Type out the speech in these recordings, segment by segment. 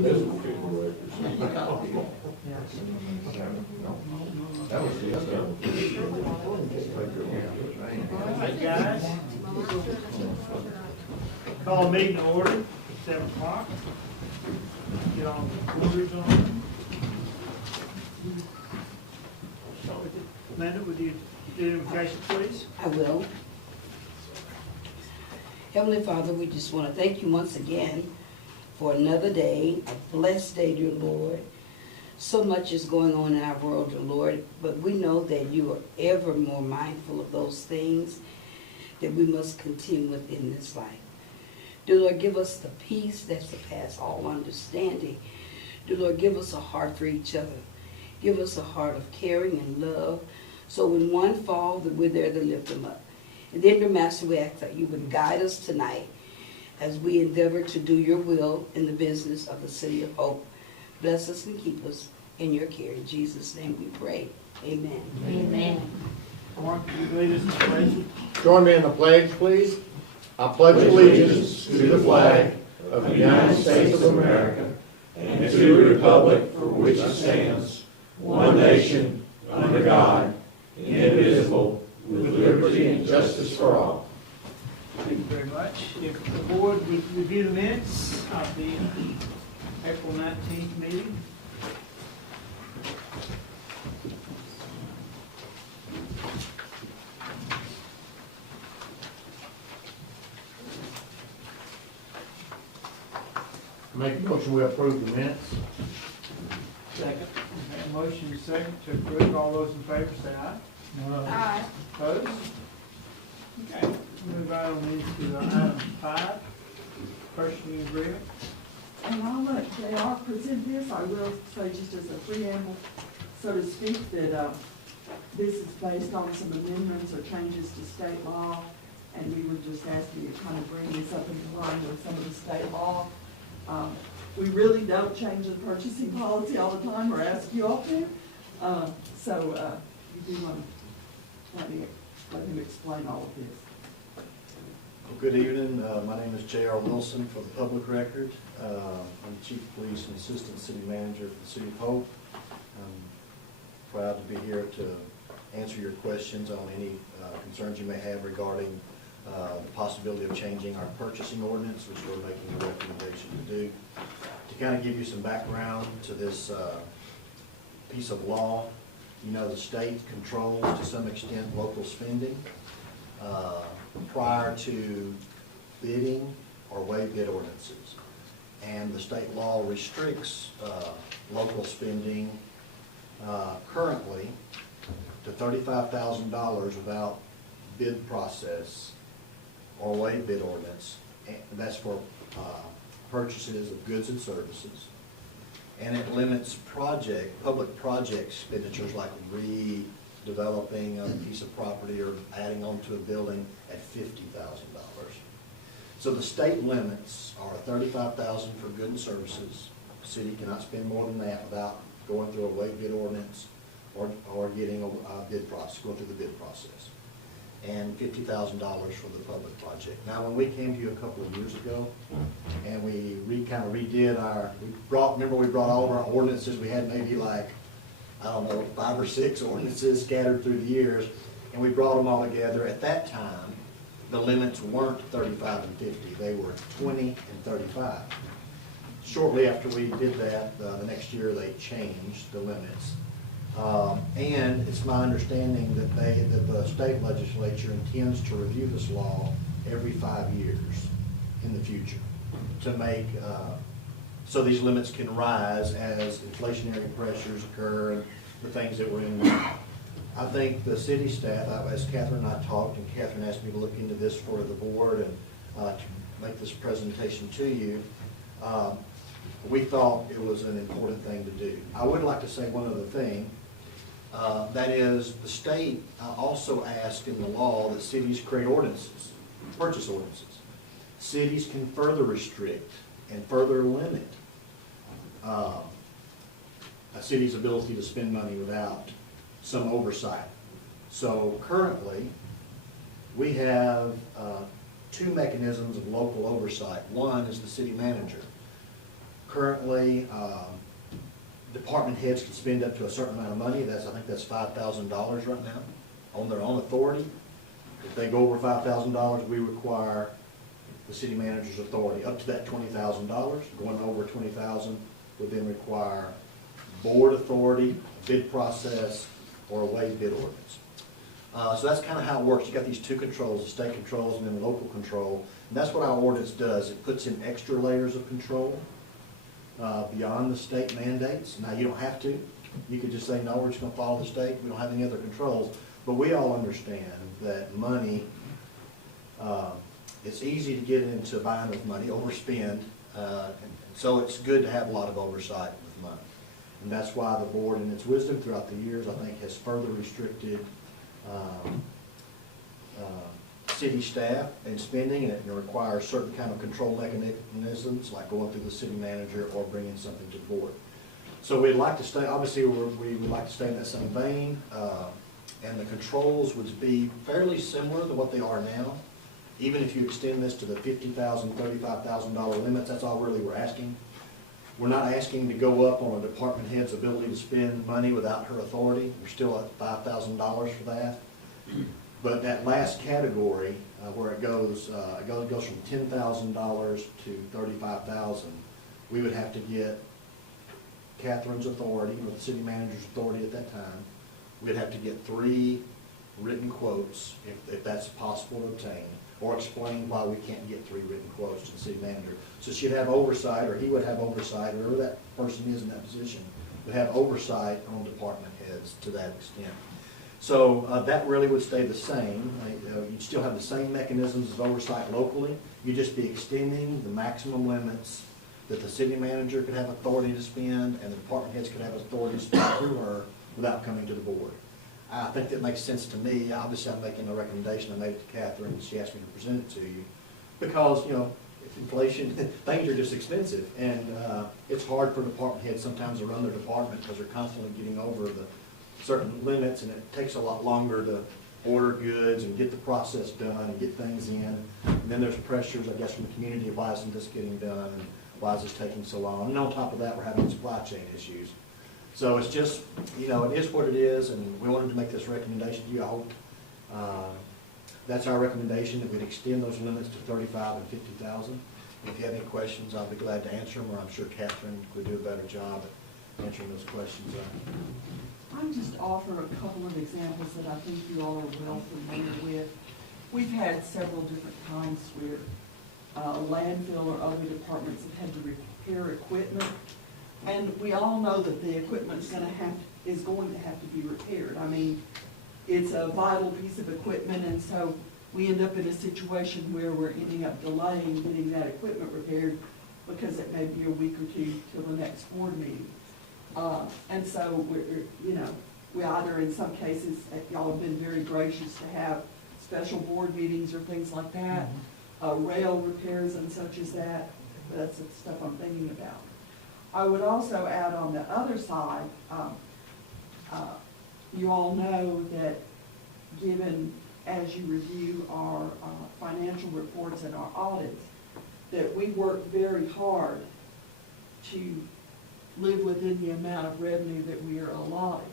This one too. That was the other. All right, guys. Call a meeting to order, 7 o'clock. Get on orders on. Start with you. Amanda, would you do the invocation, please? I will. Heavenly Father, we just want to thank you once again for another day, a blessed day, dear Lord. So much is going on in our world, dear Lord, but we know that you are ever more mindful of those things that we must contend with in this life. Dear Lord, give us the peace that surpasses all understanding. Dear Lord, give us a heart for each other. Give us a heart of caring and love, so when one falls, that we're there to lift them up. And then, dear Master, we ask that you would guide us tonight as we endeavor to do your will in the business of the City of Hope. Bless us and keep us in your care. In Jesus' name we pray. Amen. Amen. Mark, would you lead us in the pledge? Join me in the pledge, please. I pledge allegiance to the flag of the United States of America and to the republic for which it stands, one nation, under God, indivisible, with liberty and justice for all. Thank you very much. If the board would review the minutes of the April 19th meeting. Make a motion, we approve the minutes. Second. Okay, motion is second to approve. All those in favor say aye. Aye. Opposed? Okay, move on into item 5, purchasing agreement. And I'll let JR present this. I will say just as a preamble, so to speak, that this is based on some amendments or changes to state law, and we would just ask you to kind of bring this up into line with some of the state law. We really don't change the purchasing policy all the time or ask you all to. So you do want to let him explain all of this. Well, good evening. My name is J.R. Wilson for the Public Record. I'm the Chief of Police and Assistant City Manager for the City of Hope. I'm proud to be here to answer your questions on any concerns you may have regarding the possibility of changing our purchasing ordinance, which we're making a recommendation to do. To kind of give you some background to this piece of law, you know the state controls to some extent local spending. Prior to bidding or waive bid ordinances. And the state law restricts local spending currently to $35,000 without bid process or waive bid ordinance. And that's for purchases of goods and services. And it limits public project expenditures like redeveloping a piece of property or adding on to a building at $50,000. So the state limits are $35,000 for goods and services. The city cannot spend more than that without going through a waive bid ordinance or getting a bid process, going through the bid process. And $50,000 for the public project. Now, when we came to you a couple of years ago, and we kind of redid remember we brought all of our ordinances. We had maybe like, I don't know, 5 or 6 ordinances scattered through the years, and we brought them all together. At that time, the limits weren't 35 and 50. They were 20 and 35. Shortly after we did that, the next year they changed the limits. And it's my understanding that the state legislature intends to review this law every 5 years in the future to make so these limits can rise as inflationary pressures occur and the things that we're in now. I think the city staff, as Catherine and I talked, and Catherine asked me to look into this for the board and to make this presentation to you, we thought it was an important thing to do. I would like to say one other thing. That is, the state also asked in the law that cities create ordinances, purchase ordinances. Cities can further restrict and further limit a city's ability to spend money without some oversight. So currently, we have 2 mechanisms of local oversight. One is the city manager. Currently, department heads can spend up to a certain amount of money. I think that's $5,000 right now on their own authority. If they go over $5,000, we require the city manager's authority up to that $20,000. Going over $20,000 would then require board authority, bid process, or a waived bid ordinance. So that's kind of how it works. You got these two controls, the state controls and then the local control. And that's what our ordinance does. It puts in extra layers of control beyond the state mandates. Now, you don't have to. You could just say, no, we're just going to follow the state. We don't have any other controls. But we all understand that money, it's easy to get into buying with money, overspend. And so it's good to have a lot of oversight with money. And that's why the board, in its wisdom throughout the years, I think, has further restricted city staff and spending, and it requires certain kind of control mechanisms, like going through the city manager or bringing something to the board. So we'd like to stay, obviously, we would like to stay in that same vein, and the controls would be fairly similar to what they are now. Even if you extend this to the $50,000, $35,000 limits, that's all really we're asking. We're not asking to go up on a department head's ability to spend money without her authority. We're still at $5,000 for that. But that last category, where it goes from $10,000 to $35,000, we would have to get Catherine's authority, or the city manager's authority at that time. We'd have to get 3 written quotes, if that's possible to obtain, or explain why we can't get 3 written quotes to the city manager. So she'd have oversight, or he would have oversight, whoever that person is in that position, would have oversight on department heads to that extent. So that really would stay the same. You'd still have the same mechanisms of oversight locally. You'd just be extending the maximum limits that the city manager could have authority to spend and the department heads could have authority to spend through her without coming to the board. I think that makes sense to me. Obviously, I'm making a recommendation. I made it to Catherine, and she asked me to present it to you because, you know, if inflation, things are just expensive, and it's hard for department heads sometimes to run their department because they're constantly getting over the certain limits, and it takes a lot longer to order goods and get the process done and get things in. And then there's pressures, I guess, from the community of why isn't this getting done and why is this taking so long? And on top of that, we're having supply chain issues. So it's just, you know, it is what it is, and we wanted to make this recommendation to you. I hope that's our recommendation, that we'd extend those limits to 35 and 50,000. If you have any questions, I'll be glad to answer them, or I'm sure Catherine could do a better job at answering those questions. I'll just offer a couple of examples that I think you all are well familiar with. We've had several different times where landfill or other departments have had to repair equipment, and we all know that the equipment is going to have to be repaired. I mean, it's a vital piece of equipment, and so we end up in a situation where we're ending up delaying getting that equipment repaired because it may be a week or two till the next board meeting. And so we either, in some cases, y'all have been very gracious to have special board meetings or things like that, rail repairs and such as that. That's the stuff I'm thinking about. I would also add on the other side, you all know that given, as you review our financial reports and our audits, that we work very hard to live within the amount of revenue that we are allotted.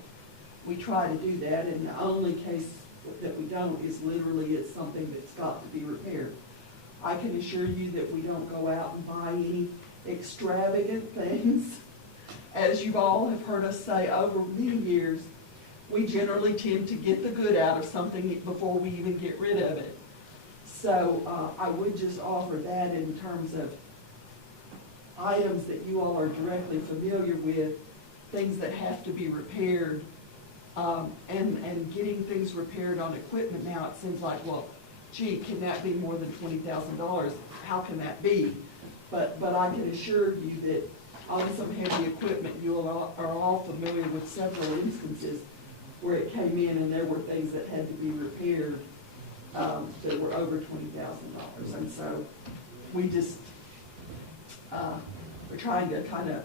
We try to do that, and the only case that we don't is literally it's something that's got to be repaired. I can assure you that we don't go out and buy any extravagant things. As you all have heard us say over many years, we generally tend to get the good out of something before we even get rid of it. So I would just offer that in terms of items that you all are directly familiar with, things that have to be repaired, and getting things repaired on equipment now, it seems like, well, gee, can that be more than $20,000? How can that be? But I can assure you that on some heavy equipment, you all are all familiar with several instances where it came in and there were things that had to be repaired that were over $20,000. And so we just, we're trying to kind of,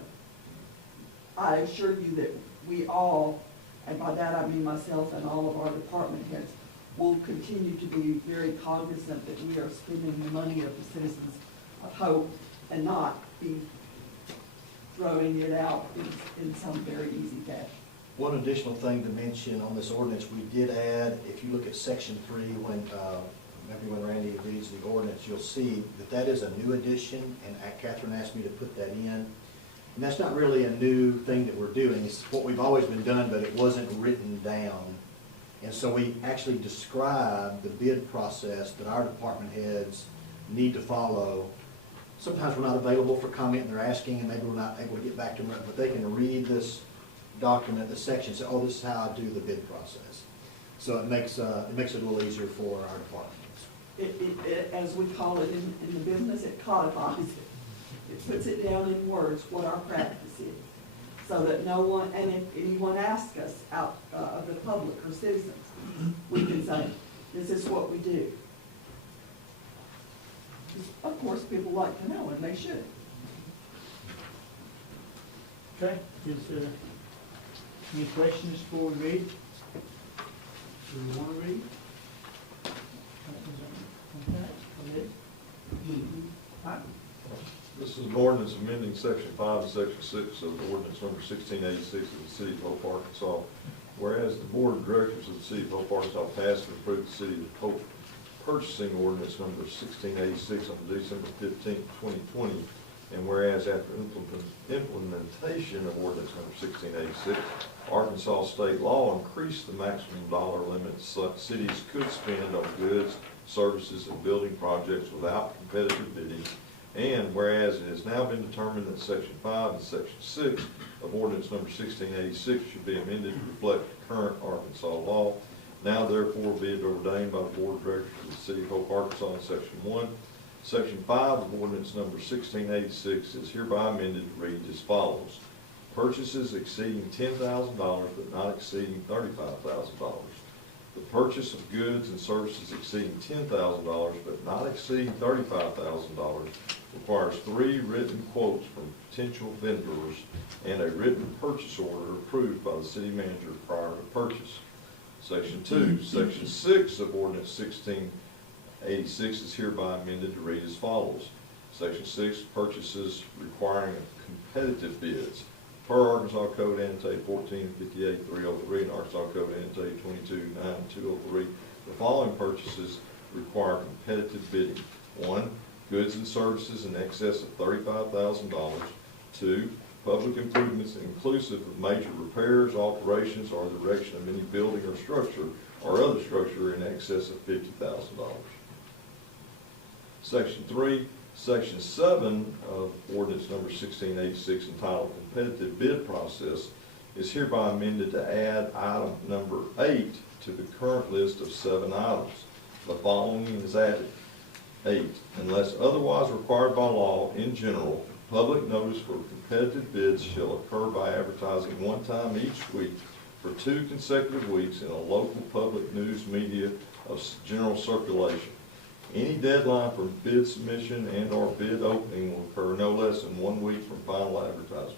I assure you that we all, and by that I mean myself and all of our department heads, will continue to be very cognizant that we are spending the money of the citizens of Hope and not be throwing it out in some very easy fashion. One additional thing to mention on this ordinance, we did add, if you look at section 3, maybe when Randy reads the ordinance, you'll see that that is a new addition, and Catherine asked me to put that in. And that's not really a new thing that we're doing, it's what we've always been done, but it wasn't written down. And so we actually describe the bid process that our department heads need to follow. Sometimes we're not available for comment, and they're asking, and maybe we're not able to get back to them, but they can read this document, the section, say, oh, this is how I do the bid process. So it makes it a little easier for our departments. As we call it in the business, it codifies it. It puts it down in words what our practice is, so that no one, and if anyone asks us out of the public or citizens, we can say, this is what we do. Of course, people like to know, and they should. Okay, is there any questions before we read? Do we want to read? Okay, All right. This is an ordinance amending section 5 and section 6 of ordinance number 1686 of the city of Hope, Arkansas. Whereas the board of directors of the city of Hope, Arkansas passed and approved the city of Hope purchasing ordinance number 1686 on December 15, 2020. And whereas after implementation of ordinance number 1686, Arkansas state law increased the maximum dollar limit cities could spend on goods, services, and building projects without competitive bidding. And whereas it has now been determined that section 5 and section 6 of ordinance number 1686 should be amended to reflect current Arkansas law, now therefore be it ordained by the board of directors of the city of Hope, Arkansas in section 1. Section 5 of ordinance number 1686 is hereby amended to read as follows. Purchases exceeding $10,000 but not exceeding $35,000. The purchase of goods and services exceeding $10,000 but not exceeding $35,000 requires 3 written quotes from potential vendors and a written purchase order approved by the city manager prior to purchase. Section 2, Section 6 of Ordinance 1686 is hereby amended to read as follows. Section 6, purchases requiring competitive bids. Per Arkansas Code Annotated 1458-303 and Arkansas Code Annotated 229203, the following purchases require competitive bidding. 1, goods and services in excess of $35,000. 2, public improvements inclusive of major repairs, alterations, or the erection of any building or structure or other structure in excess of $50,000. Section 3, Section 7 of Ordinance number 1686 entitled Competitive Bid Process is hereby amended to add item number 8 to the current list of 7 items. The following is added. 8, unless otherwise required by law in general, public notice for competitive bids shall occur by advertising one time each week for 2 consecutive weeks in a local public news media of general circulation. Any deadline for bid submission and/or bid opening will occur no less than 1 week from final advertisement.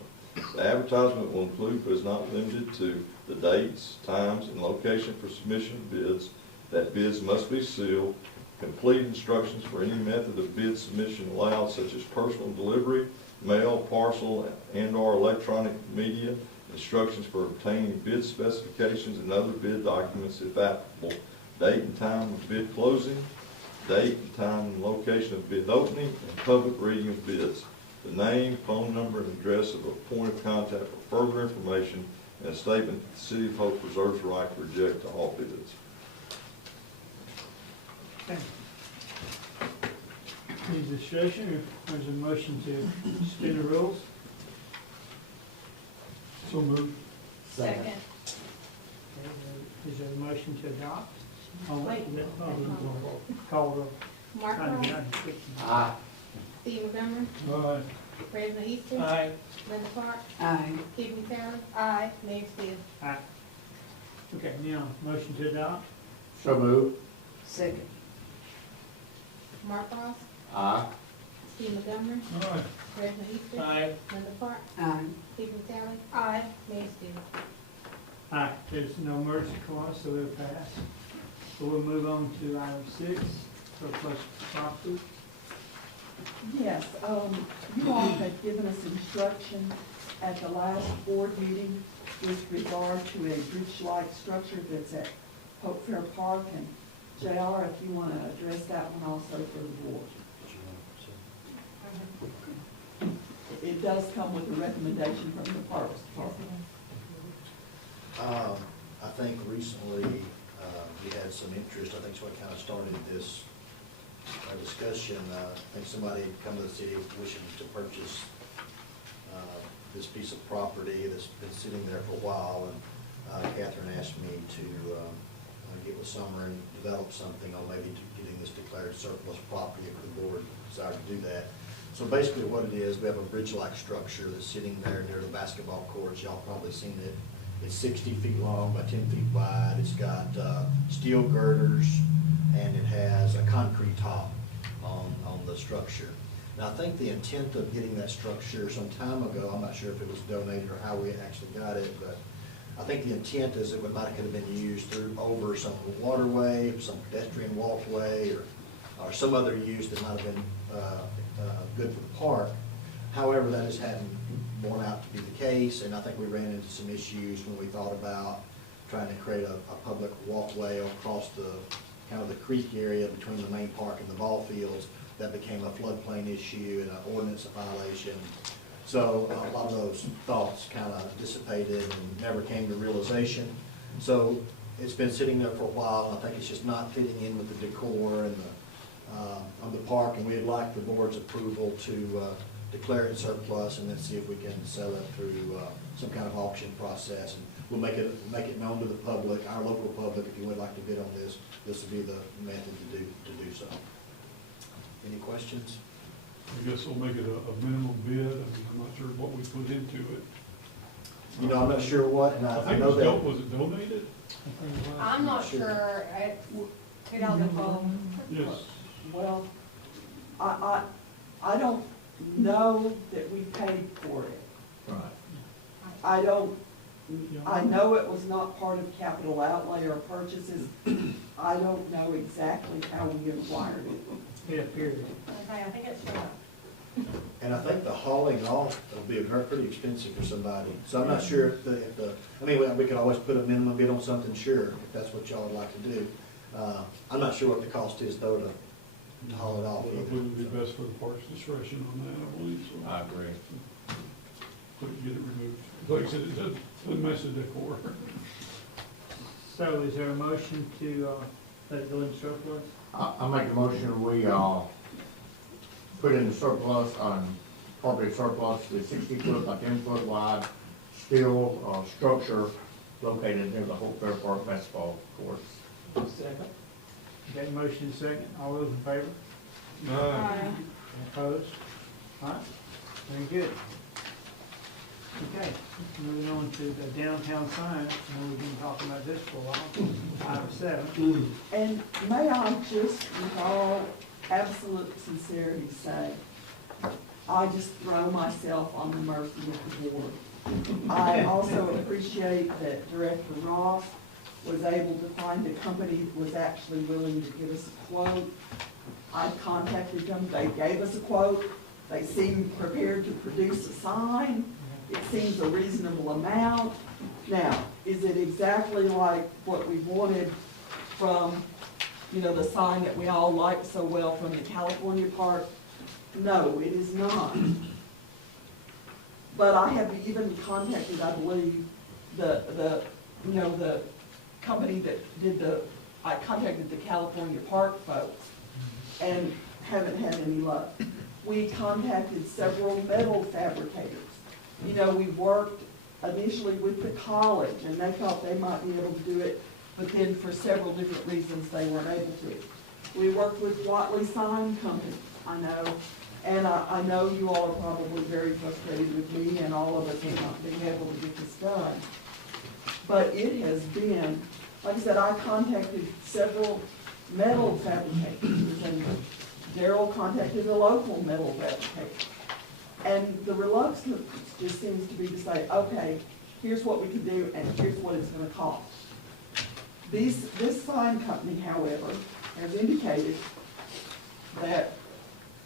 The advertisement will include, but is not limited to, the dates, times, and location for submission of bids, that bids must be sealed, complete instructions for any method of bid submission allowed, such as personal delivery, mail, parcel, and/or electronic media, instructions for obtaining bid specifications and other bid documents if applicable, date and time of bid closing, date and time and location of bid opening, and public reading of bids. The name, phone number, and address of a point of contact for further information, and a statement that the City of Hope reserves the right to reject all bids. Okay. Any discussion, or there's a motion to suspend the rules? So moved. Second. Okay, is there a motion to adopt? Oh, Wait. Call roll. Mark Ross, Aye. Steve Montgomery, Aye. President Easter, Aye. Linda Clark, Aye. Tiffany Taylor. Aye. Mayor Still. Aye. Okay, now, motion to adopt? So moved. Second. Mark Ross, Aye. Steve Montgomery, Aye. President Easter, Aye. Linda Clark, Aye. Tiffany Taylor. Aye. Mayor Still. Aye, there's no emergency clause, so it'll pass. So we'll move on to item 6, surplus property. Yes, you all had given us instruction at the last board meeting with regard to a bridge-like structure that's at Hope Fair Park. And JR, if you want to address that one also for the board. It does come with a recommendation from the Parks Department. I think recently, we had some interest, I think it's what kind of started this discussion. I think somebody had come to the city wishing to purchase this piece of property that's been sitting there for a while, and Catherine asked me to get with Summer and develop something on maybe getting this declared surplus property if the board desired to do that. So basically what it is, we have a bridge-like structure that's sitting there near the basketball courts. Y'all probably seen it. It's 60 feet long by 10 feet wide. It's got steel girders, and it has a concrete top on the structure. Now, I think the intent of getting that structure some time ago, I'm not sure if it was donated or how we actually got it, but I think the intent is it might have been used over some waterway, some pedestrian walkway, or some other use that might have been good for the park. However, that just hadn't borne out to be the case, and I think we ran into some issues when we thought about trying to create a public walkway across the kind of the creek area between the main park and the ball fields. That became a floodplain issue and an ordinance violation. So a lot of those thoughts kind of dissipated and never came to realization. So it's been sitting there for a while, and I think it's just not fitting in with the decor and of the park, and we'd like the board's approval to declare it surplus and then see if we can sell it through some kind of auction process. And we'll make it known to the public, our local public, if you would like to bid on this, this would be the method to do so. Any questions? I guess we'll make it a minimum bid. I mean, I'm not sure what we put into it. You know, I'm not sure what, and I think know that. was it donated? I'm not Sure. sure, $2 a phone. Yes. Well, I don't know that we paid for it. Right. I know it was not part of capital outlay or purchases. I don't know exactly how we acquired it. Yeah, period. Okay, I think it's showing up. And I think the hauling off will be pretty expensive for somebody. So I'm not sure if I mean, we could always put a minimum bid on something, sure, if that's what y'all would like to do. I'm not sure what the cost is though to haul it off I believe it either. would be best for the park's discretion on that, I believe, so. I agree. Get it removed. Like I said, it doesn't mess the decor. So is there a motion to let it go in surplus? I make a motion, we put in the surplus on property surplus, the 60 foot by 10 foot wide steel structure located near the Hope Fair Park basketball courts. Second. Got a motion second. All those in favor? Aye. Opposed? All right, very good. Okay, moving on to the downtown sign. I know we've been talking about this for a while, 5 or 7. And may I just, with all absolute sincerity, say, I just throw myself on the mercy of the board. I also appreciate that Director Ross was able to find a company that was actually willing to give us a quote. I contacted them, they gave us a quote, they seemed prepared to produce a sign. It seems a reasonable amount. Now, is it exactly like what we wanted from, you know, the sign that we all like so well from the California Park? No, it is not. But I have even contacted, I believe, the company that did I contacted the California Park folks and haven't had any luck. We contacted several metal fabricators. You know, we worked initially with the college, and they thought they might be able to do it, but then for several different reasons, they weren't able to. We worked with Watley Sign Company, I know, and I know you all are probably very frustrated with me and all of us for not being able to get this done. But it has been, like I said, I contacted several metal fabricators, and Daryl contacted a local metal fabricator. And the reluctance just seems to be to say, okay, here's what we can do and here's what it's gonna cost. This sign company, however, has indicated that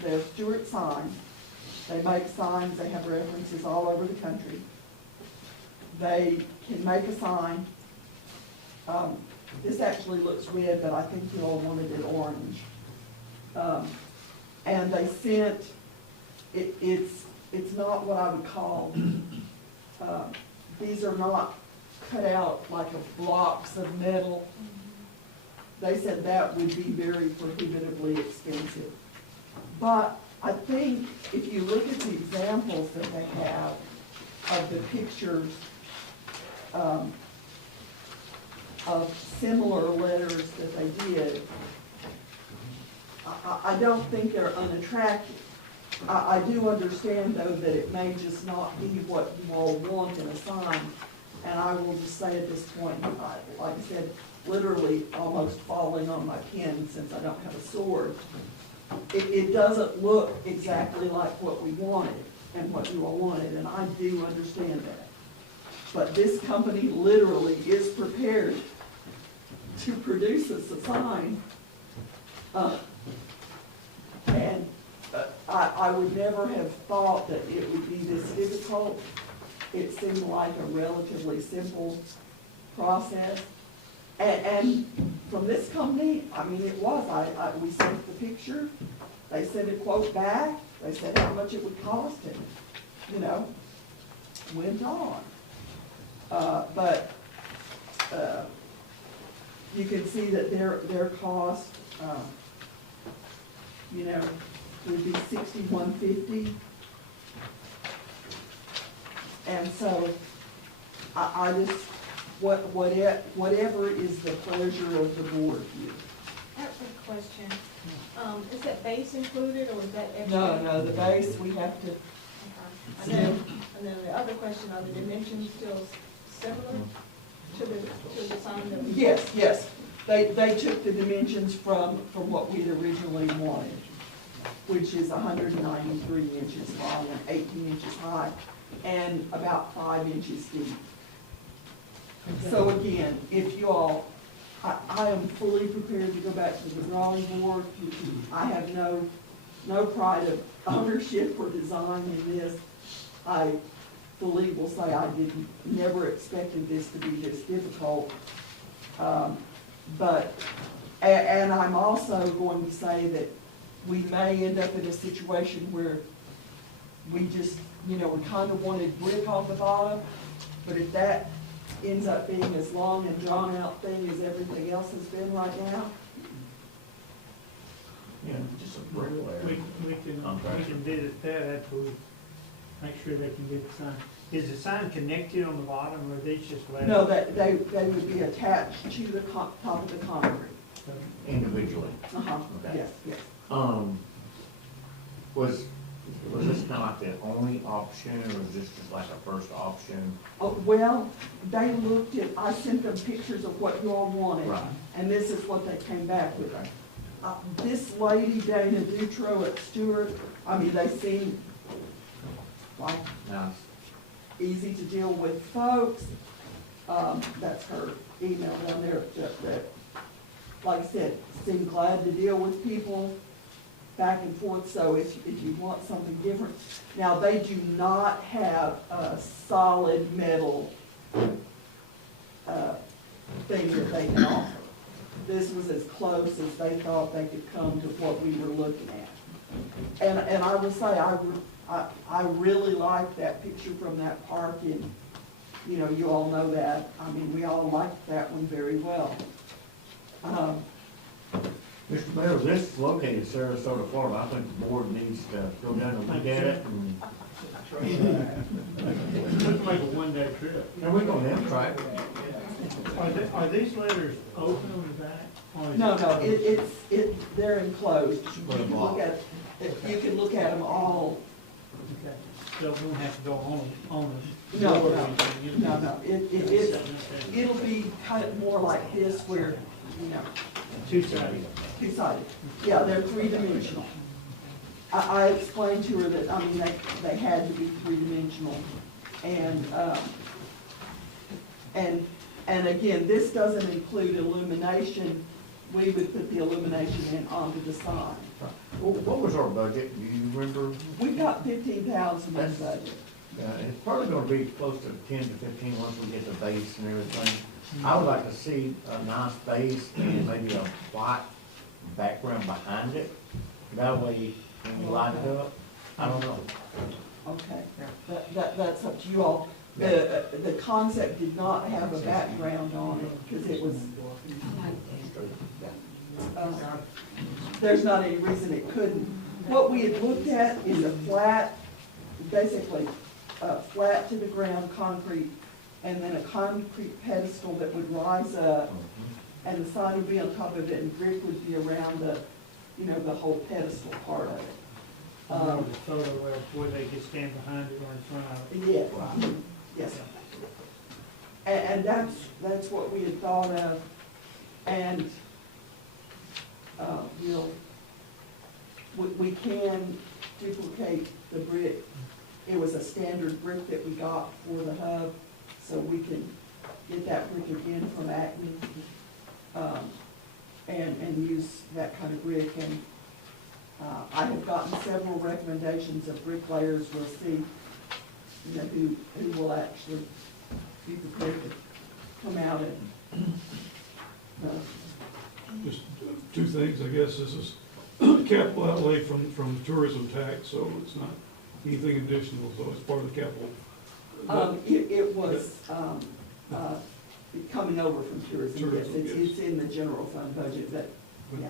they're Stewart Signs. They make signs, they have references all over the country. They can make a sign. This actually looks red, but I think you all wanted it orange. And they sent, it's not what I would call, these are not cut out like a blocks of metal. They said that would be very prohibitively expensive. But I think if you look at the examples that they have of the pictures of similar letters that they did, I don't think they're unattractive. I do understand, though, that it may just not be what you all want in a sign. And I will just say at this point, like I said, literally almost falling on my pen since I don't have a sword. It doesn't look exactly like what we wanted and what you all wanted, and I do understand that. But this company literally is prepared to produce us a sign. I would never have thought that it would be this difficult. It seemed like a relatively simple process. And from this company, I mean, it was. We sent the picture, they sent a quote back, they said how much it would cost, and, you know, went on. But you can see that their cost, you know, would be $61.50. And so I just, whatever is the pleasure of the board here. I have a question. Is that base included, or is that extra? No, the base, we have to, Okay. And then the other question, are the dimensions still similar to the sign that we? yes. They took the dimensions from what we had originally wanted, which is 193 inches long and 18 inches high, and about 5 inches deep. So again, if you all, I am fully prepared to go back to the drawing board. I have no pride of ownership or design in this. I fully will say I never expected this to be this difficult. But I'm also going to say that we may end up in a situation where we just, you know, we kind of wanted brick on the bottom, but if that ends up being as long and drawn out thing as everything else has been right now. Yeah, just a brick layer. We can do that after we make sure they can get the sign. Is the sign connected on the bottom, or are these just letters? No, that they would be attached to the top of the concrete. Individually. Uh-huh, Okay. yes. Was this kind of like the only option, or was this just like a first option? Oh, well, they looked at, I sent them pictures of what you all wanted. Right. And this is what they came back with. This lady, Dana Dutro at Stewart, I mean, they seem like Nice. easy to deal with folks. That's her email down there, that, like I said, seem glad to deal with people back and forth. So if you want something different. Now, they do not have a solid metal thing that they can offer. This was as close as they thought they could come to what we were looking at. And I will say, I really like that picture from that park, and, you know, you all know that. I mean, we all liked that one very well. Mr. Mayor, this is located in Sarasota, Florida. I think the board needs to go down and look at it, and Looks like a one-day trip. are we going down, right? Are these letters open on the back? Or is No, it- they're enclosed. You Split 'em can off. look at them all. Okay, so it won't have to go on the. No, door or no, anything. no. It'll be kind of more like this where, you know, Two-sided. two-sided. Yeah, they're three-dimensional. I explained to her that, I mean, they had to be three-dimensional. And again, this doesn't include illumination. We would put the illumination in onto the sign. What was our budget, do you remember? We got 15,000 in budget. It's probably gonna be close to 10 to 15 once we get the base and everything. I would like to see a nice base and maybe a white background behind it. That way, when you light it up, I don't know. Okay, that's up to you all. The concept did not have a background on it, because it was, there's not any reason it couldn't. What we had looked at is a flat, basically, flat to the ground concrete, and then a concrete pedestal that would rise up, and the sign would be on top of it, and brick would be around the, you know, the whole pedestal part of it. The photo where they could stand behind it or in front of it. Yeah, yes. And that's what we had thought of, and, we can duplicate the brick. It was a standard brick that we got for the hub, so we can get that brick again from Acme, and use that kind of brick. And I have gotten several recommendations of bricklayers. We'll see, you know, who will actually be prepared to come out and, Just two things, I guess. This is capital outlay from the tourism tax, so it's not anything additional, so it's part of the capital. it was, coming over from tourism, yes, Tourism, yes. it's in the general fund budget, but, But, yeah.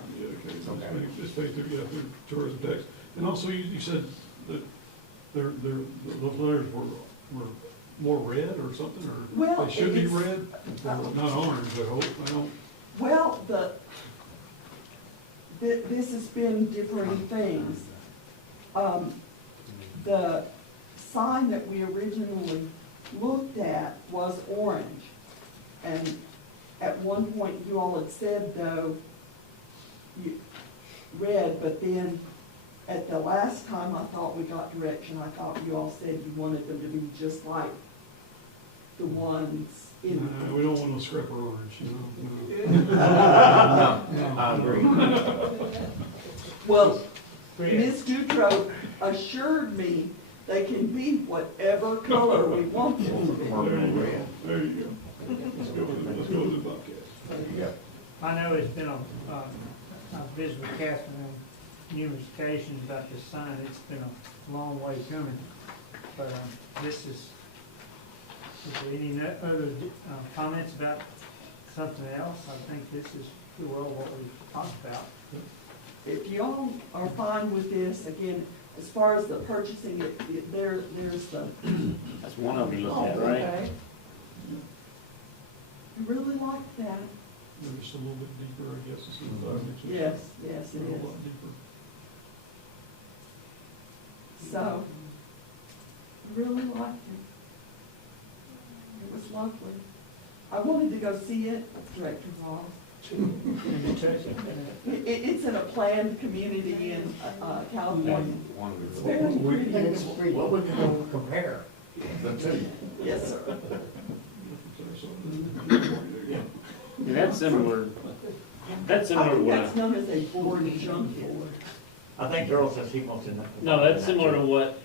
okay, it's paid through, yeah, through tourism tax. And also, you said that those letters were more red or something, or Well, they should be it's- red? Not orange, I hope, I don't. Well, this has been differing things. The sign that we originally looked at was orange. And at one point, you all had said, though, red, but then at the last time I thought we got direction, I thought you all said you wanted them to be just like the ones in. We don't want no scrapper orange, you know? No, I agree. Well, Ms. Dutro assured me they can be whatever color we want them to be. There you go. Let's go with the Bobcat. I know it's been I've visited with Catherine on numerous occasions about this sign. It's been a long way coming. But this is there any other comments about something else? I think this is pretty well what we talked about. If y'all are fine with this, again, as far as the purchasing, there's the. That's one of them you look Oh, at, right? okay. I really like that. They're just a little bit deeper, I guess, is the 5 inches. Yes, yes, it They're a is. lot deeper. So, really liked it. It was lovely. I wanted to go see it, Director Ross. It's in a planned community in California. It's very pretty. What would you compare the two? Yes, sir. And that's similar, that's I similar to think what, that's known as a board junket. I think Earl says he wants to know. no, that's similar to what,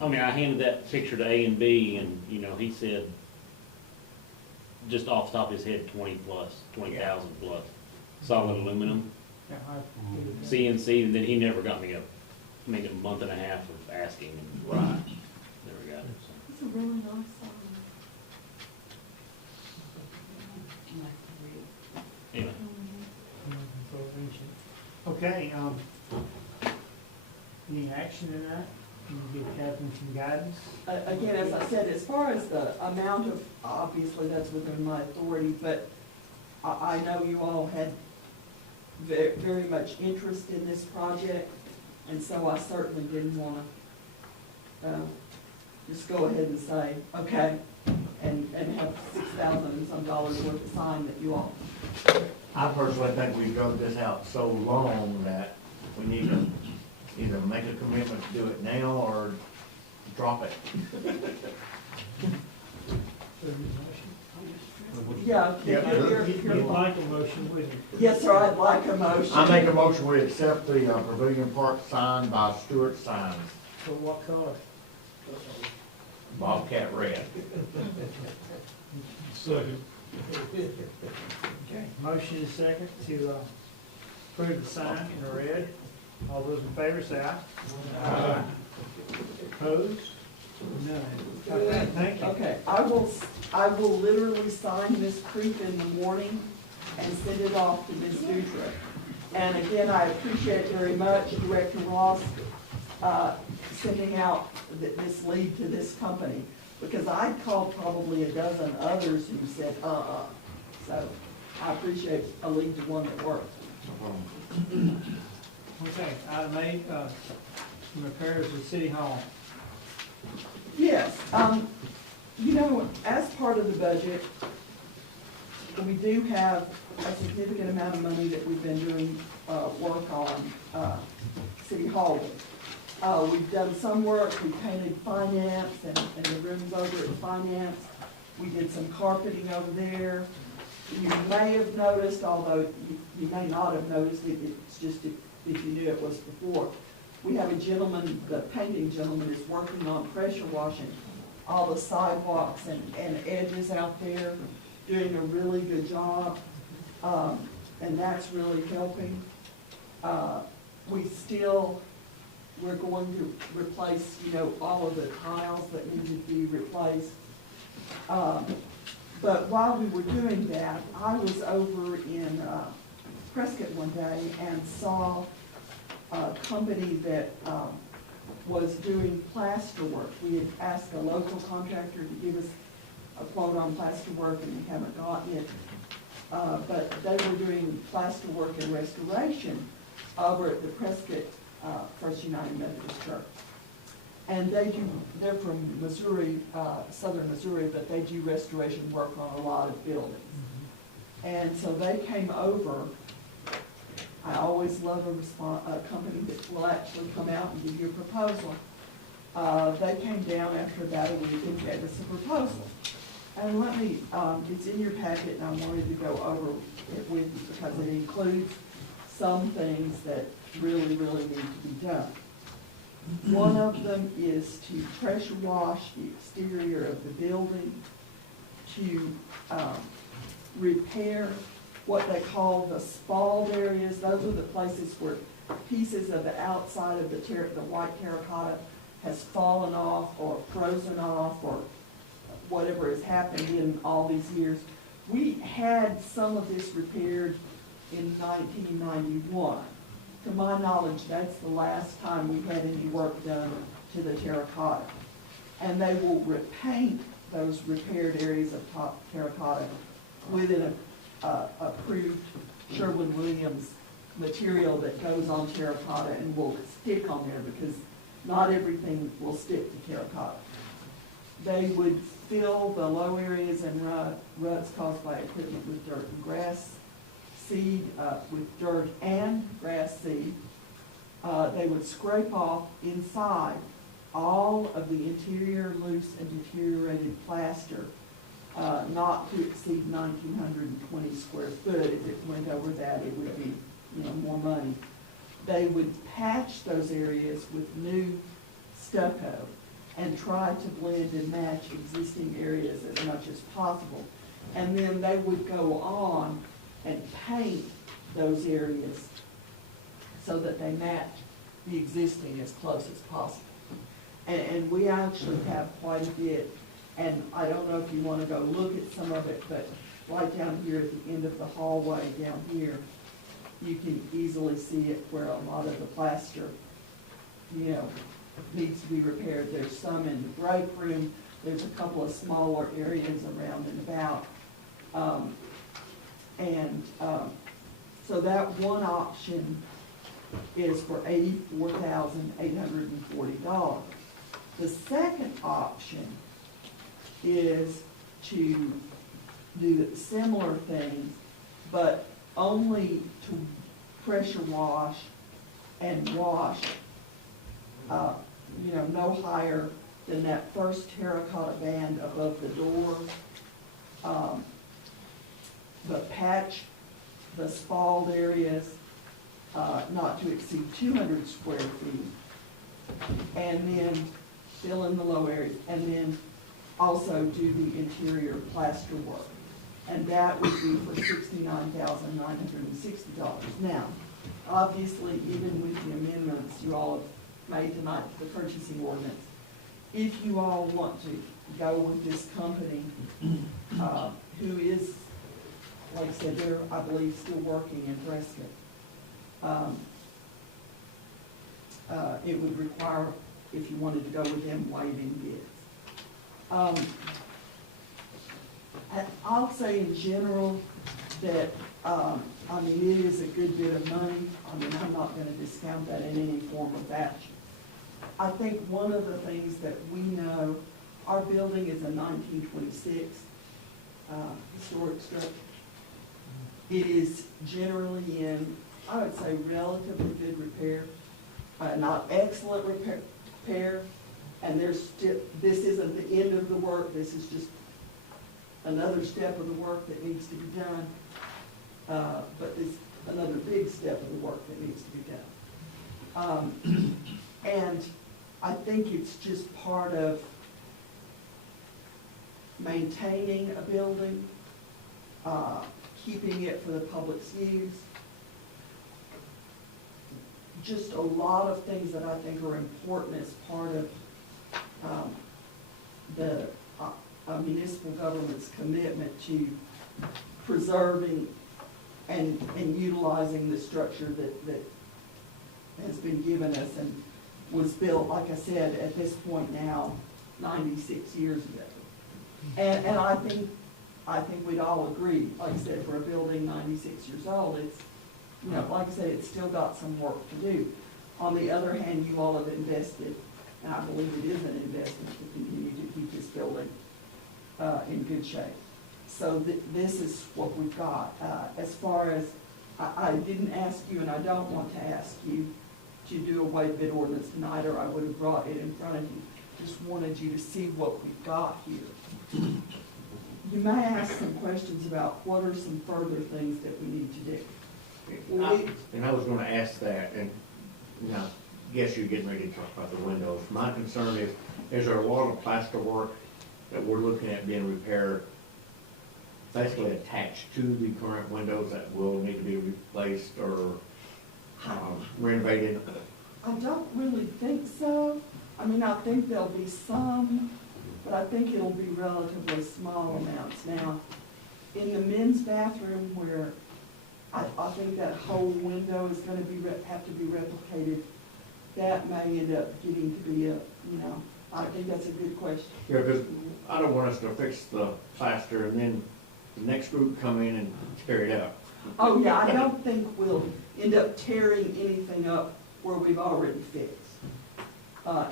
I mean, I handed that picture to A and B, and, you know, he said, just off the top of his head, 20,000 plus, solid aluminum, Yeah, CNC, and then he never got me a month and a half of asking, and right, never got it, so. It's a really nice sign. Anyway, Okay, any action in that? Can you give Catherine some guidance? Again, as I said, as far as the amount of, obviously that's within my authority, but I know you all had very much interest in this project, and so I certainly didn't want to just go ahead and say, okay, and have $6,000 and some dollars worth of sign that you all. I personally think we drug this out so long that we need to either make a commitment to do it now or drop it. Yeah. Yeah, You'd like a motion, wouldn't you? Yes, sir, I'd like a motion. I make a motion, we accept the Pavilion Park sign by Stewart Signs, For what color? Bobcat red. Second. Okay, motion is second to approve the sign in the red. All those in favor say aye. Aye. Opposed? None. Okay, thank you. Okay, I will literally sign this proof in the morning and send it off to Ms. Dutra. And again, I appreciate very much Director Ross, sending out this lead to this company, because I called probably a dozen others who said, So I appreciate a lead to one that works. Okay, item 8, some repairs to City Hall. Yes, you know, as part of the budget, we do have a significant amount of money that we've been doing, work on, City Hall. We've done some work, we painted finance and the rooms over at finance. We did some carpeting over there. You may have noticed, although you may not have noticed it, it's just if you knew it was before. We have a gentleman, the painting gentleman is working on pressure washing all the sidewalks and edges out there, doing a really good job. And that's really helping. We're going to replace, you know, all of the tiles that need to be replaced. But while we were doing that, I was over in Prescott one day and saw a company that was doing plaster work. We had asked a local contractor to give us a quote on plaster work, and we haven't gotten it. But they were doing plaster work and restoration over at the Prescott First United Methodist Church. And they're from Missouri, southern Missouri, but they do restoration work on a lot of buildings. And so they came over. I always love a company that will actually come out and give you a proposal. They came down after about a week and gave us a proposal. And let me, it's in your packet, and I wanted to go over it with you because it includes some things that really, really need to be done. One of them is to pressure wash the exterior of the building, to repair what they call the spalled areas. Those are the places where pieces of the outside of the white terracotta has fallen off or frozen off or whatever has happened in all these years. We had some of this repaired in 1991. To my knowledge, that's the last time we had any work done to the terracotta. And they will repaint those repaired areas of top terracotta with an approved Sherwin-Williams material that goes on terracotta and will stick on there, because not everything will stick to terracotta. They would fill the low areas and ruts caused by equipment with dirt and grass seed, with dirt and grass seed. They would scrape off inside all of the interior loose and deteriorated plaster, not to exceed 1,920 square foot. If it went over that, it would be, you know, more money. They would patch those areas with new stucco and try to blend and match existing areas as much as possible. And then they would go on and paint those areas so that they match the existing as close as possible. And we actually have quite a bit, and I don't know if you want to go look at some of it, but right down here at the end of the hallway down here, you can easily see it where a lot of the plaster, you know, needs to be repaired. There's some in the break room. There's a couple of smaller areas around and about. So that one option is for $84,840. The second option is to do similar things, but only to pressure wash and wash, you know, no higher than that first terracotta band above the door. but patch the spalled areas, not to exceed 200 square feet, and then fill in the low areas, and then also do the interior plaster work. And that would be for $69,960. Now, obviously, even with the amendments you all have made tonight to the purchasing ordinance, if you all want to go with this company, who is, like I said, they're, I believe, still working in Prescott, it would require, if you wanted to go with them, waiving bids. I'll say in general that, I mean, it is a good bit of money. I mean, I'm not gonna discount that in any form of fashion. I think one of the things that we know, our building is a 1926 historic structure. It is generally in, I would say, relatively good repair, not excellent repair, and there's still, this isn't the end of the work, this is just another step of the work that needs to be done, but it's another big step of the work that needs to be done. And I think it's just part of maintaining a building, keeping it for the public's use. Just a lot of things that I think are important as part of the municipal government's commitment to preserving and utilizing the structure that has been given us and was built, like I said, at this point now, 96 years ago. And I think we'd all agree, like I said, for a building 96 years old, it's, you know, like I said, it's still got some work to do. On the other hand, you all have invested, and I believe it is an investment to continue to keep this building in good shape. So this is what we've got. As far as, I didn't ask you, and I don't want to ask you to do a waive bid ordinance tonight, or I would have brought it in front of you. Just wanted you to see what we've got here. You may ask some questions about what are some further things that we need to do. And I was gonna ask that, and now, guess you're getting ready to talk about the windows. My concern is there a lot of plaster work that we're looking at being repaired, basically attached to the current windows that will need to be replaced or renovated? I don't really think so. I mean, I think there'll be some, but I think it'll be relatively small amounts. Now, in the men's bathroom where I think that whole window is gonna be, have to be replicated, that may end up getting to be a, you know, I think that's a good question. Yeah, because I don't want us to fix the plaster and then the next group come in and tear it up. Oh, yeah, I don't think we'll end up tearing anything up where we've already fixed.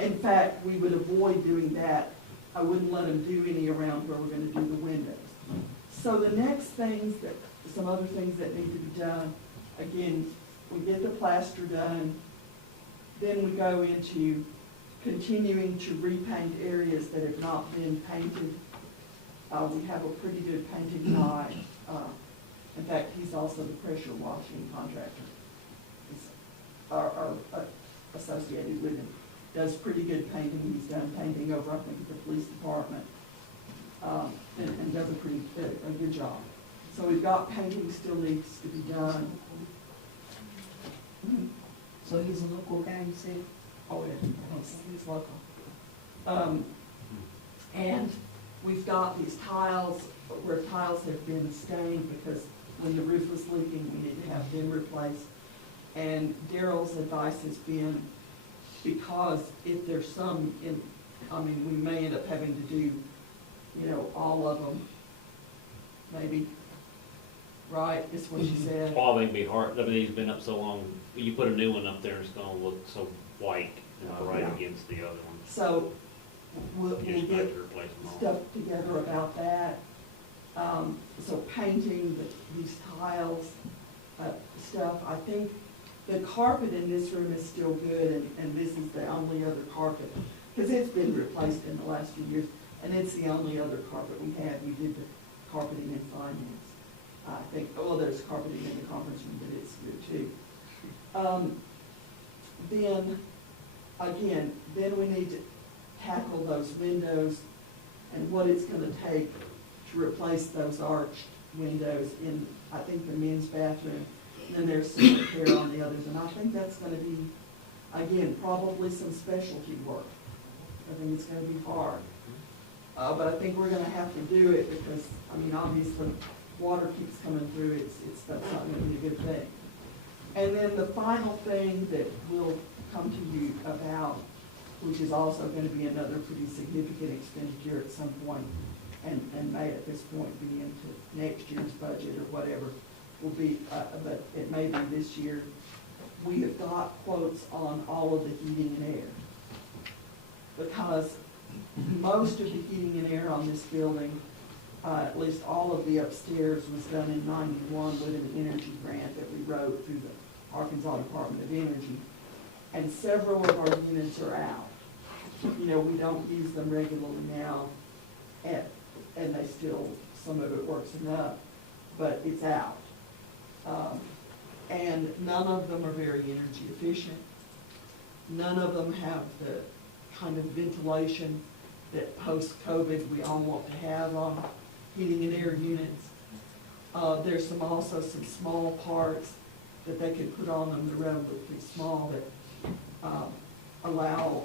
In fact, we would avoid doing that. I wouldn't let them do any around where we're gonna do the windows. So the next things that, some other things that need to be done, again, we get the plaster done, then we go into continuing to repaint areas that have not been painted. We have a pretty good painting guy. In fact, he's also the pressure washing contractor. Are associated with him. Does pretty good painting. He's done painting over, I think, at the police department, and does a good job. So we've got painting still needs to be done. So he's a local guy, you said? Oh, yeah, he's local. And we've got these tiles, where tiles have been stained because when the roof was leaking, we need to have them replaced. And Daryl's advice has been, because if there's some in, I mean, we may end up having to do, you know, all of them, maybe, right, is what she said. Well, I think it'd be hard, I mean, he's been up so long, you put a new one up there, it's gonna look so white and right against the other one. So we'll You just have get to replace them all. stuff together about that. So painting these tiles, stuff, I think the carpet in this room is still good, and this is the only other carpet, because it's been replaced in the last few years, and it's the only other carpet we had. We did the carpeting in finance. I think, well, there's carpeting in the conference room, but it's here too. Then, again, then we need to tackle those windows and what it's gonna take to replace those arched windows in, I think, the men's bathroom. And then there's some repair on the others, and I think that's gonna be, again, probably some specialty work. I think it's gonna be hard. But I think we're gonna have to do it because, I mean, obviously, water keeps coming through, that's not gonna be a good thing. And then the final thing that we'll come to you about, which is also gonna be another pretty significant expenditure at some point, and may at this point be into next year's budget or whatever, will be, but it may be this year. We have got quotes on all of the heating and air. Because most of the heating and air on this building, at least all of the upstairs, was done in '91 with an energy grant that we wrote through the Arkansas Department of Energy. And several of our units are out. You know, we don't use them regularly now, and they still, some of it works enough, but it's out. And none of them are very energy efficient. None of them have the kind of ventilation that post-COVID we all want to have on heating and air units. There's also some small parts that they could put on them, they're relatively small, that allow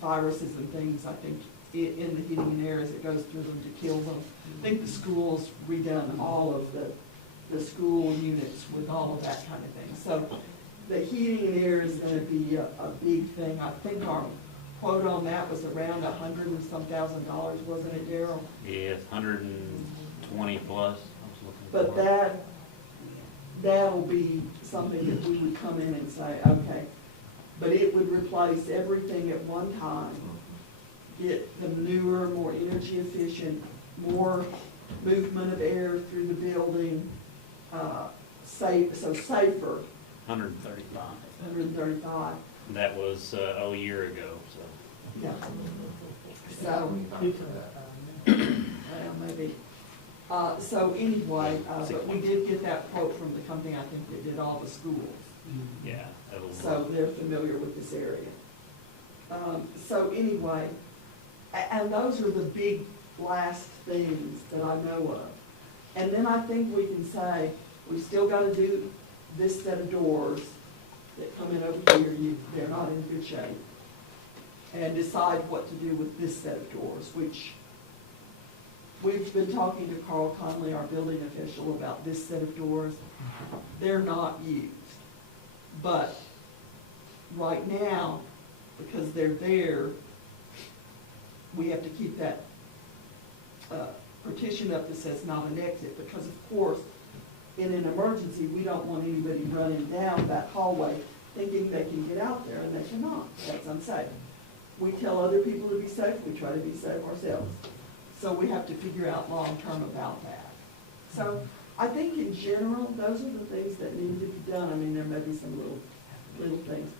viruses and things, I think, in the heating and air as it goes through them to kill them. I think the school's redone all of the school units with all of that kind of thing. So the heating and air is gonna be a big thing. I think our quote on that was around $100 and some thousand, wasn't it, Daryl? Yeah, 120 plus, I was looking But for. that'll be something that we would come in and say, okay, but it would replace everything at one time, get them newer, more energy efficient, more movement of air through the building, safer, 135. 135, That was a year ago, so. yeah. So, well, maybe. So anyway, but we did get that quote from the company, I think, that did all the schools. Yeah. That was- So they're familiar with this area. So anyway, and those are the big last things that I know of. And then I think we can say, we still gotta do this set of doors that come in over here, they're not in good shape. And decide what to do with this set of doors, which we've been talking to Carl Conley, our building official, about this set of doors. They're not used. But right now, because they're there, we have to keep that partition up that says not an exit, because of course, in an emergency, we don't want anybody running down that hallway thinking they can get out there, and they cannot. That's unsafe. We tell other people to be safe, we try to be safe ourselves. So we have to figure out long-term about that. So I think in general, those are the things that need to be done. I mean, there may be some little things.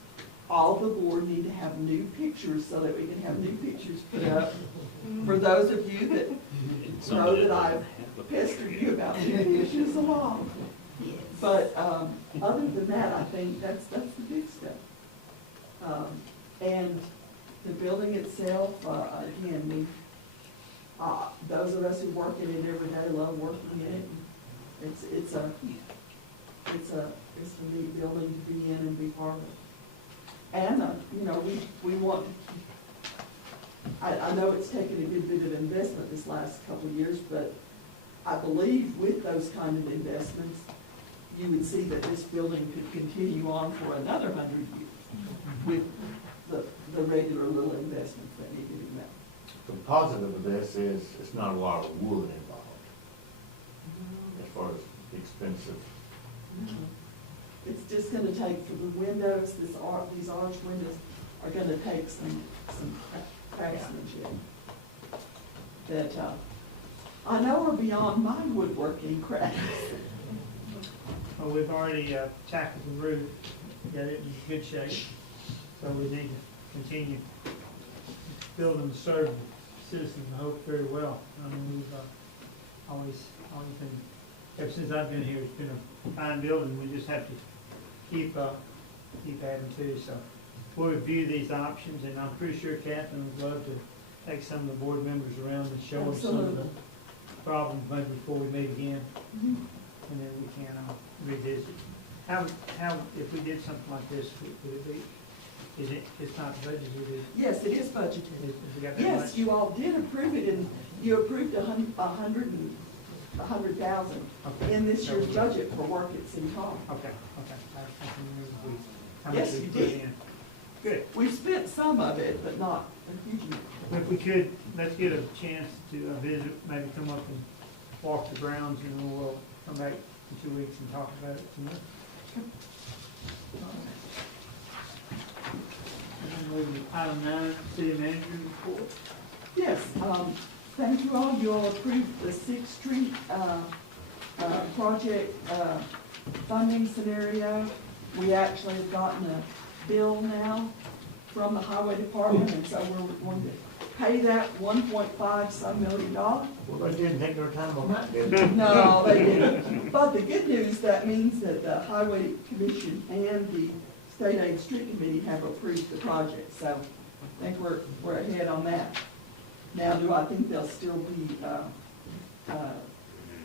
All the board need to have new pictures so that we can have new pictures put up. For those of you that know that I've pestered you about moving issues along. But other than that, I think that's the big stuff. And the building itself, again, we, those of us who work in it every day love working in it. It's a neat building to be in and be part of. And, you know, we want to keep, I know it's taken a good bit of investment this last couple of years, but I believe with those kind of investments, you would see that this building could continue on for another 100 years with the regular little investments that need to be made. The positive of this is it's not a lot of wood involved as far as expensive. It's just gonna take, for the windows, these arch windows are gonna take some craftsmanship that, I know are beyond my woodworking crafts. Well, we've already tackled the roof, got it in good shape, so we need to continue building to serve the citizens, I hope, very well. I mean, always been, ever since I've been here, it's been a fine building, we just have to keep adding to, so. We'll review these options, and I'm pretty sure Catherine would love to take some of the board members around and show them some of the problems maybe before we meet again, Mhm. and then we can revisit. How, if we did something like this, would it be, it's not budgeted, is Yes, it is budgeted. we got that Yes, much? you all did approve it, and you approved $100,000 Okay. in this year's budget for work at City Hall. Okay. I can remember how much Yes, we you put did. in. Good. We've spent some of it, but not a huge amount. If we could, let's get a chance to visit, maybe come up and walk the grounds, and then we'll come back in 2 weeks and talk about it some more. And then moving to item 9, city manager report. Yes, thank you all. You all approved the Sixth Street project funding scenario. We actually have gotten a bill now from the highway department, and so we're going to pay that $1.5 million. Well, they didn't take their time on that, did they? No, they didn't. But the good news, that means that the highway commission and the state aid street committee have approved the project, so I think we're ahead on that. Now, do I think they'll still be,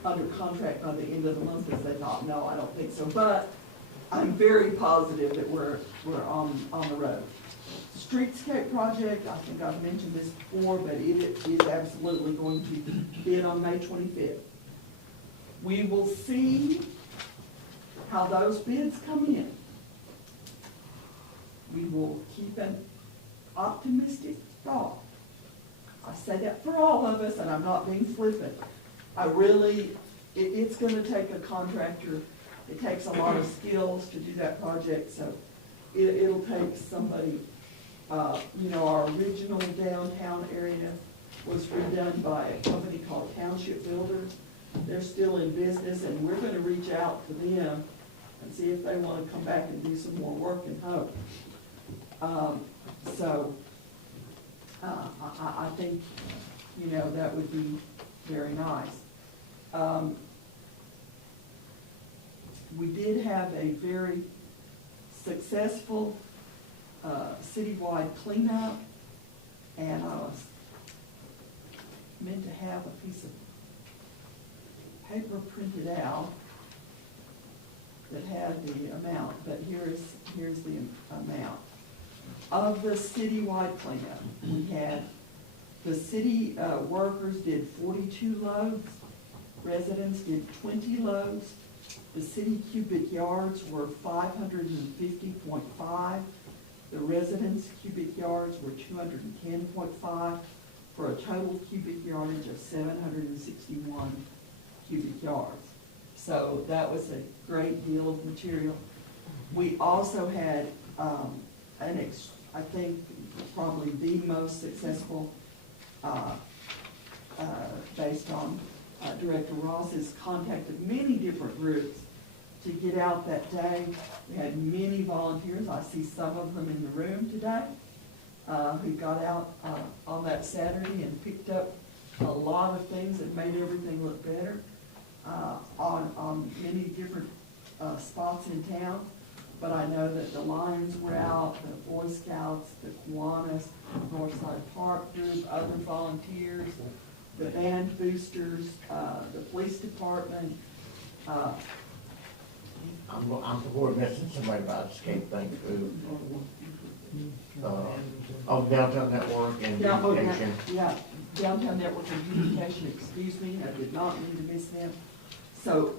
under contract by the end of the month as they thought? No, I don't think so, but I'm very positive that we're on the road. Streetscape project, I think I've mentioned this before, but it is absolutely going to bid on May 25th. We will see how those bids come in. We will keep an optimistic thought. I say that for all of us, and I'm not being flippant. It's gonna take a contractor. It takes a lot of skills to do that project, so it'll take somebody, our original downtown area was redone by a company called Township Builders. They're still in business, and we're gonna reach out to them and see if they wanna come back and do some more work in Hope. I think, that would be very nice. We did have a very successful citywide cleanup, and I was meant to have a piece of paper printed out that had the amount, but here's the amount. Of the citywide cleanup, we had, the city workers did 42 loads, residents did 20 loads, the city cubic yards were 550.5, the residents' cubic yards were 210.5, for a total cubic yardage of 761 cubic yards. So that was a great deal of material. We also had I think probably the most successful, based on Director Ross's contacted many different groups to get out that day. We had many volunteers. I see some of them in the room today who got out on that Saturday and picked up a lot of things that made everything look better on many different spots in town. But I know that the Lions were out, the Boy Scouts, the Kiwanis, Northside Park Group, other volunteers, the band boosters, the police department. I'm forward messing somebody about escape things too. Downtown Network and Communication. Yeah, Downtown Network and Communication, excuse me, I did not mean to miss them. So,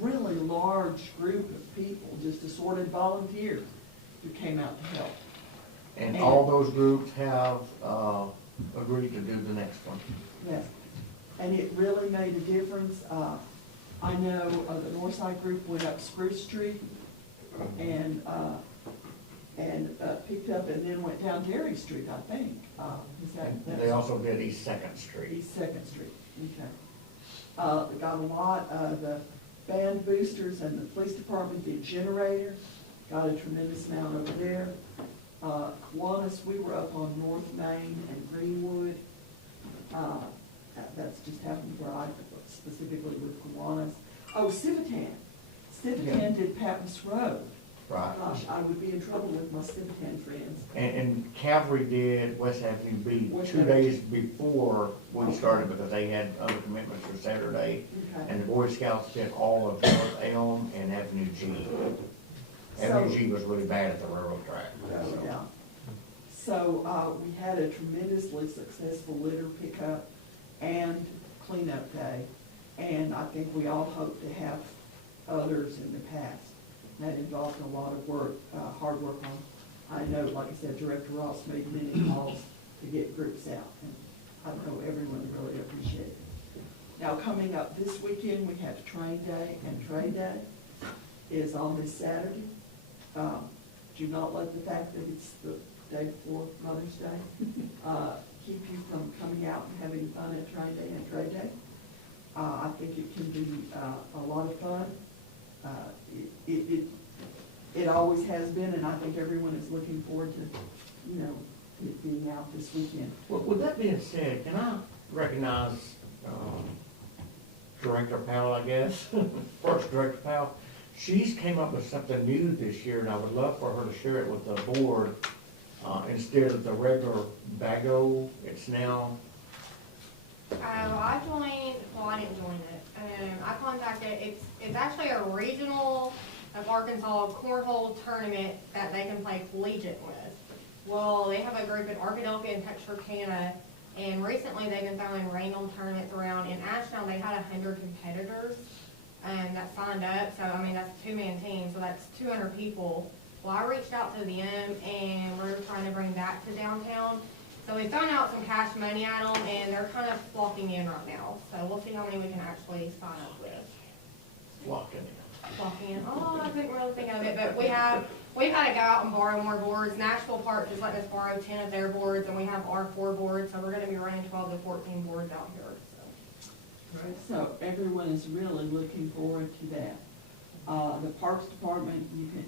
really large group of people, just assorted volunteers who came out to help. And all those groups have agreed to do the next one. Yes, and it really made a difference. I know the Northside group went up Spruce Street and picked up and then went down Dairy Street, I think. They also did East Second Street. East Second Street, okay. Got a lot of the band boosters, and the police department did generator, got a tremendous amount over there. Kiwanis, we were up on North Main and Greenwood. That's just happened where I, specifically with Kiwanis. Oh, Civitan. Civitan did Pappas Road. Right. Gosh, I would be in trouble with my Civitan friends. And Calvary did West Avenue B West 2 Avenue. days before we started because they had other commitments for Saturday. Okay. And the Boy Scouts did all of North Elm and Avenue G. Avenue So- G was really bad at the railroad track. Oh, so. yeah. So, we had a tremendously successful litter pickup and cleanup day. And I think we all hope to have others in the past. That involved a lot of work, hard work on, I know, like I said, Director Ross made many calls to get groups out. And I know everyone really appreciated it. Now, coming up this weekend, we have Train Day, and Train Day is on this Saturday. Do not let the fact that it's the day before Mother's Day keep you from coming out and having fun at Train Day and Trade Day. I think it can be a lot of fun. It always has been, and I think everyone is looking forward to, you know, it being out this weekend. Well, with that being said, can I recognize Director Powell, I guess? First Director Powell. She's came up with something new this year, and I would love for her to share it with the board. Instead of the regular BAGO, it's now, I joined, well, I didn't join it. I contacted, it's actually a regional of Arkansas cornhole tournament that they can play collegiate with. Well, they have a group in Arkadelphia and Texarkana, and recently they've been throwing random tournaments around. In Ashdown, they had 100 competitors that signed up. So, I mean, that's a two-man team, so that's 200 people. Well, I reached out to them, and we're trying to bring that to downtown. So we've thrown out some cash money at them, and they're kind of flocking in right now. So we'll see how many we can actually sign up with. locking. Flocking in. Oh, I couldn't really think of it, but we've had to go out and borrow more boards. Nashville Park just let us borrow 10 of their boards, and we have our 4 boards, so we're gonna be running 12 to 14 boards out here, so. So everyone is really looking forward to that. The Parks Department, you can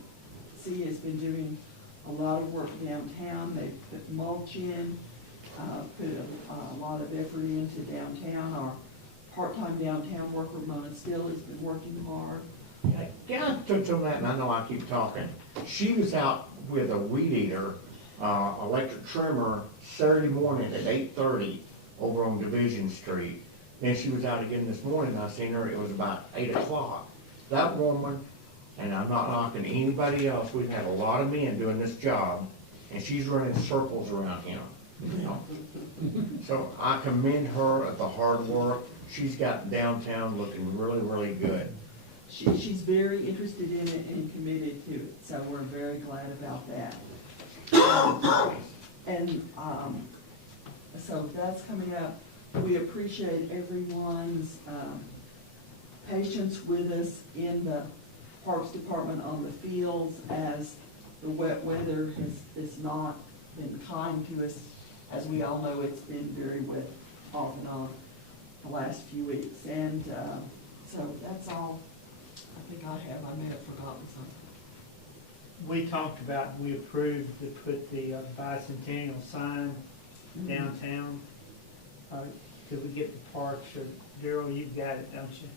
see, has been doing a lot of work downtown. They've put mulch in, put a lot of effort into downtown. Our part-time downtown worker, Mona Still, has been working hard. Can I touch on that? And I know I keep talking. She was out with a weed eater, electric trimmer, Saturday morning at 8:30 over on Division Street. Then she was out again this morning. I seen her, it was about 8 o'clock. That woman, and I'm not knocking anybody else, we've had a lot of men doing this job, and she's running circles around him. You know? So I commend her at the hard work. She's got downtown looking really, really good. She's very interested in it and committed to it, so we're very glad about that. And, so that's coming up. We appreciate everyone's, patience with us in the Parks Department on the fields as the wet weather has not been kind to us. As we all know, it's been very wet off and on the last few weeks. And, so that's all I think I have. I may have forgotten something. We talked about, we approved to put the bicentennial sign downtown. Could we get the parks, or Daryl, you've got it, don't you?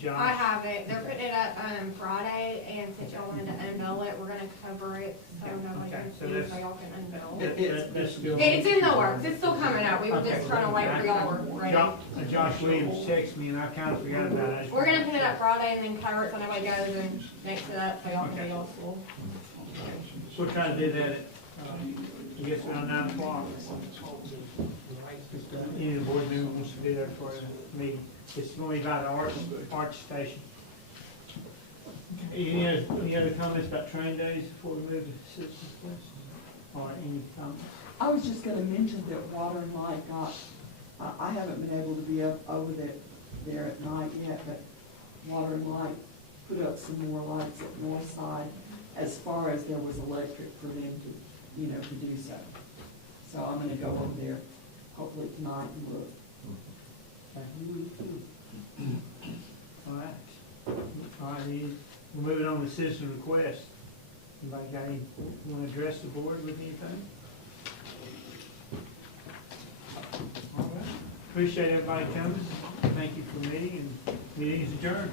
Josh? I have it. They're putting it up Friday, and since y'all wanted to unveil it, we're gonna cover it so nobody Okay, can so see, that's- so y'all can unveil. That's still. It's in the works. It's still coming up. We were Okay. just trying to wait for y'all were ready. Josh Williams texted me, and I kind of forgot about it. We're gonna put it up Friday and then cover it so nobody goes and mix it up, so y'all can be all full. We'll try to do that at, I guess around 9 o'clock. Any of the board members wants to be there for a meeting. It's going to be by the arch station. Any other comments about train days before we move to citizens' questions? Or any comments? I was just gonna mention that Water and Light got, I haven't been able to be up over there at night yet, but Water and Light put up some more lights at North Side as far as there was electric for them to, you know, to do so. So I'm gonna go over there hopefully tonight and look. All right. All right, we're moving on to citizen requests. Anybody got any, want to address the board with anything? All right. appreciate everybody coming. Thank you for me, and meeting is adjourned.